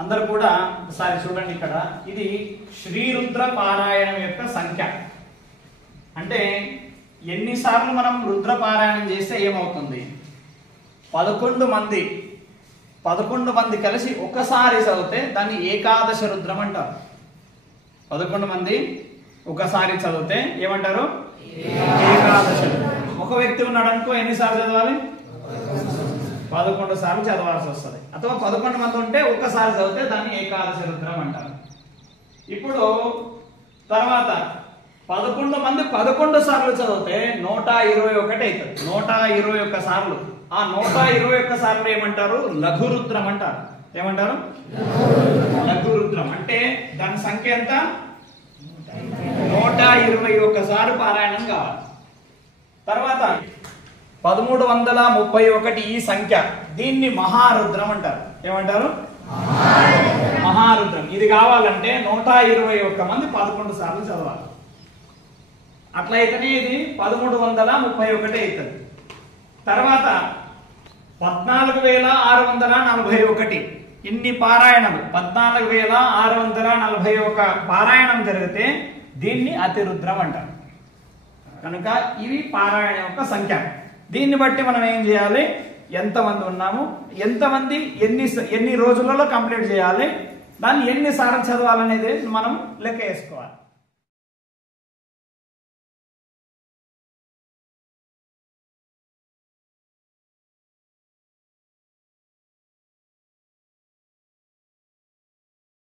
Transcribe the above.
అందరూ కూడా ఒకసారి చూడండి. ఇక్కడ ఇది శ్రీరుద్ర పారాయణం యొక్క సంఖ్య. అంటే ఎన్నిసార్లు మనం రుద్ర పారాయణం చేస్తే ఏమవుతుంది? 11 మంది కలిసి ఒకసారి చదివితే దాన్ని ఏకాదశ రుద్రం అంటారు. 11 మంది ఒకసారి చదివితే ఏమంటారు? ఏకాదశ రుద్రం. ఒక వ్యక్తి ఉన్నాడు అనుకో, ఎన్నిసార్లు చదవాలి? 11 సార్లు చదవాల్సి వస్తుంది. అథవా 11 మంది ఉంటే ఒక్కసారి చదివితే దాన్ని ఏకాదశ రుద్రం అంటారు. ఇప్పుడు తర్వాత 11 మంది 11 సార్లు చదివితే 121 అవుతుంది. 121 సార్లు. ఆ 121 సార్లు ఏమంటారు? లఘురుద్రం అంటారు. ఏమంటారు? లఘురుద్రం. అంటే దాని సంఖ్య ఎంత? 121 సార్లు పారాయణం కావాలి. తర్వాత 1331 ఈ సంఖ్య, దీన్ని మహారుద్రం అంటారు. ఏమంటారు? మహారుద్రం. ఇది కావాలంటే 121 మంది 11 సార్లు చదవాలి. అట్లయితేనే ఇది 1331 అవుతుంది. తర్వాత 14,641 ఇన్ని పారాయణలు, 14,641 పారాయణం జరిగితే దీన్ని అతిరుద్రం అంటారు. కనుక ఇవి పారాయణ యొక్క సంఖ్య. దీన్ని బట్టి మనం ఏం చేయాలి? ఎంతమంది ఉన్నాము, ఎంతమంది ఎన్ని రోజులలో కంప్లీట్ చేయాలి, దాన్ని ఎన్నిసార్లు చదవాలనేది మనం లెక్క వేసుకోవాలి.